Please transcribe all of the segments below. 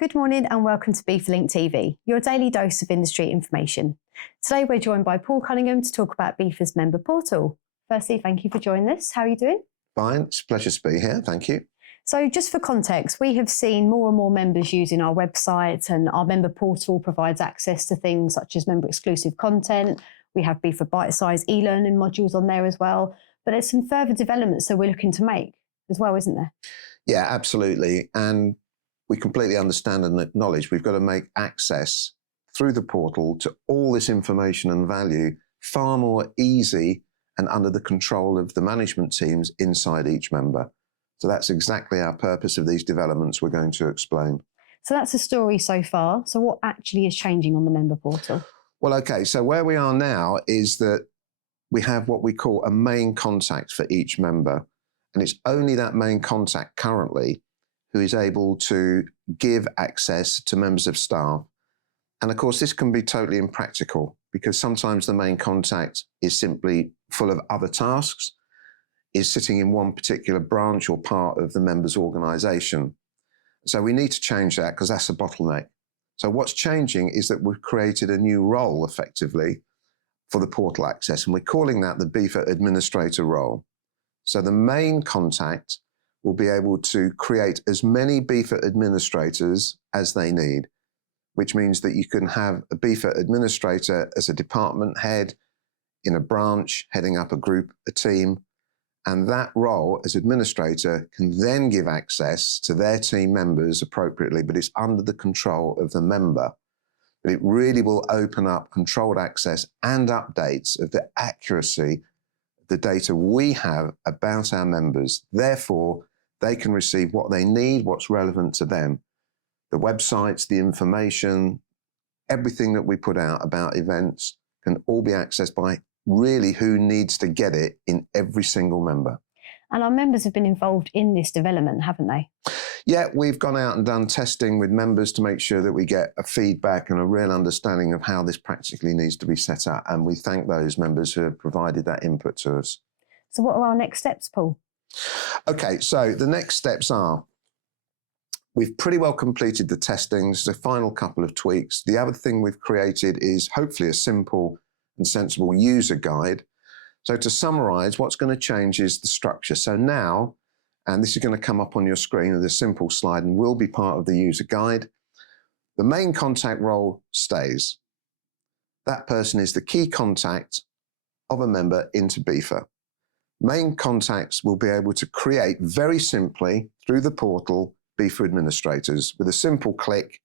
Good morning and welcome to BIFA Link TV, your daily dose of industry information. Today we're joined by Paul Cunningham to talk about BIFA's member portal. Firstly, thank you for joining us. How are you doing? Fine, it's a pleasure to be here, thank you. So just for context, we have seen more and more members using our website, and our member portal provides access to things such as member exclusive content. We have BIFA bite-sized e-learning modules on there as well, but there's some further developments that we're looking to make as well, isn't there? Yeah, absolutely. And we completely understand and acknowledge we've got to make access through the portal to all this information and value far more easy and under the control of the management teams inside each member. So that's exactly our purpose of these developments we're going to explain. So that's the story so far. So what actually is changing on the member portal? Well, okay, so where we are now is that we have what we call a main contact for each member. And it's only that main contact currently who is able to give access to members of staff. And of course, this can be totally impractical because sometimes the main contact is simply full of other tasks, is sitting in one particular branch or part of the member's organisation. So we need to change that because that's a bottleneck. So what's changing is that we've created a new role effectively for the portal access, and we're calling that the BIFA administrator role. So the main contact will be able to create as many BIFA administrators as they need, which means that you can have a BIFA administrator as a department head in a branch, heading up a group, a team, and that role as administrator can then give access to their team members appropriately, but it's under the control of the member. But it really will open up controlled access and updates of the accuracy of the data we have about our members. Therefore, they can receive what they need, what's relevant to them. The websites, the information, everything that we put out about events can all be accessed by really who needs to get it in every single member. And our members have been involved in this development, haven't they? Yeah, we've gone out and done testing with members to make sure that we get a feedback and a real understanding of how this practically needs to be set up. And we thank those members who have provided that input to us. So what are our next steps, Paul? Okay, so the next steps are, we've pretty well completed the testings, the final couple of tweaks. The other thing we've created is hopefully a simple and sensible user guide. So to summarize, what's going to change is the structure. So now, and this is going to come up on your screen with a simple slide and will be part of the user guide, the main contact role stays. That person is the key contact of a member into BIFA. Main contacts will be able to create very simply through the portal BIFA administrators with a simple click,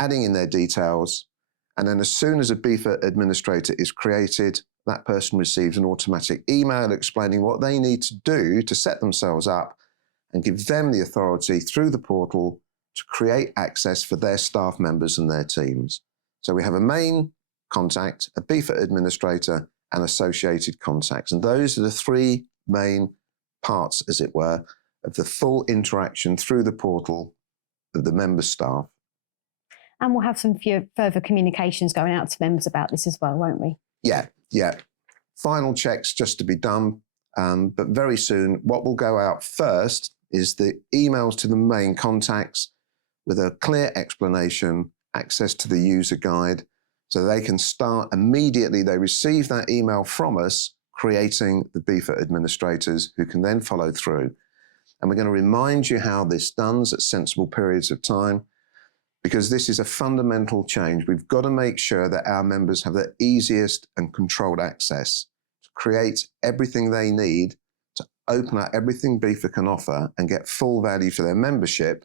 adding in their details, and then as soon as a BIFA administrator is created, that person receives an automatic email explaining what they need to do to set themselves up and give them the authority through the portal to create access for their staff members and their teams. So we have a main contact, a BIFA administrator, and associated contacts. And those are the three main parts, as it were, of the full interaction through the portal of the member staff. And we'll have some further communications going out to members about this as well, won't we? Yeah. Final checks just to be done, but very soon what will go out first is the emails to the main contacts with a clear explanation, access to the user guide, so they can start immediately. They receive that email from us, creating the BIFA administrators who can then follow through. And we're going to remind you how this done at sensible periods of time, because this is a fundamental change. We've got to make sure that our members have the easiest and controlled access to create everything they need to open up everything BIFA can offer and get full value for their membership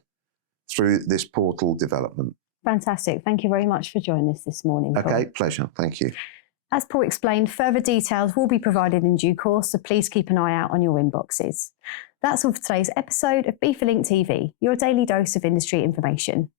through this portal development. Fantastic. Thank you very much for joining us this morning, Paul. Okay, pleasure. Thank you. As Paul explained, further details will be provided in due course, so please keep an eye out on your inboxes. That's all for today's episode of BIFA Link TV, your daily dose of industry information.